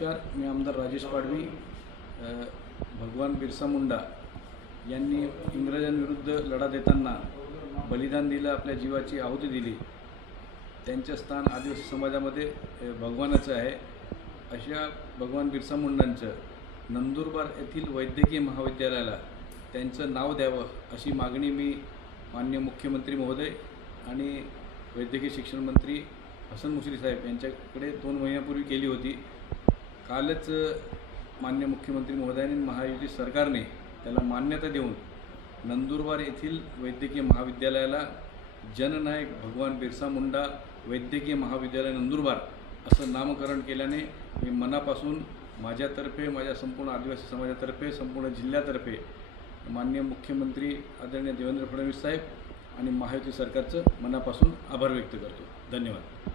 नमस्कार, मी आमदार राजेश पाडवी। भगवान बिरसा मुंडा यांनी इंग्रजांविरुद्ध लढा देताना बलिदान दिलं, आपल्या जीवाची आहुती दिली। त्यांचे स्थान आदिवासी समाजामध्ये भगवानाचं आहे। अशा भगवान बिरसा मुंडांचं नंदुरबार येथील वैद्यकीय महाविद्यालयाला त्यांचं नाव द्यावं अशी मागणी मी माननीय मुख्यमंत्री महोदय आणि वैद्यकीय शिक्षण मंत्री हसन मुश्रीफ साहेब यांच्याकडे 2 महिन्यापूर्वी केली होती। कालच माननीय मुख्यमंत्री महोदयांनी महायुती सरकारने त्याला मान्यता देऊन नंदुरबार येथील वैद्यकीय महाविद्यालयाला जननायक भगवान बिरसा मुंडा वैद्यकीय महाविद्यालय नंदुरबार असं नामकरण केल्याने मी मनापासून माझ्यातर्फे, माझ्या संपूर्ण आदिवासी समाजातर्फे, संपूर्ण जिल्ह्यातर्फे माननीय मुख्यमंत्री आदरणीय देवेंद्र फडणवीस साहेब आणि महायुती सरकारचं मनापासून आभार व्यक्त करतो। धन्यवाद।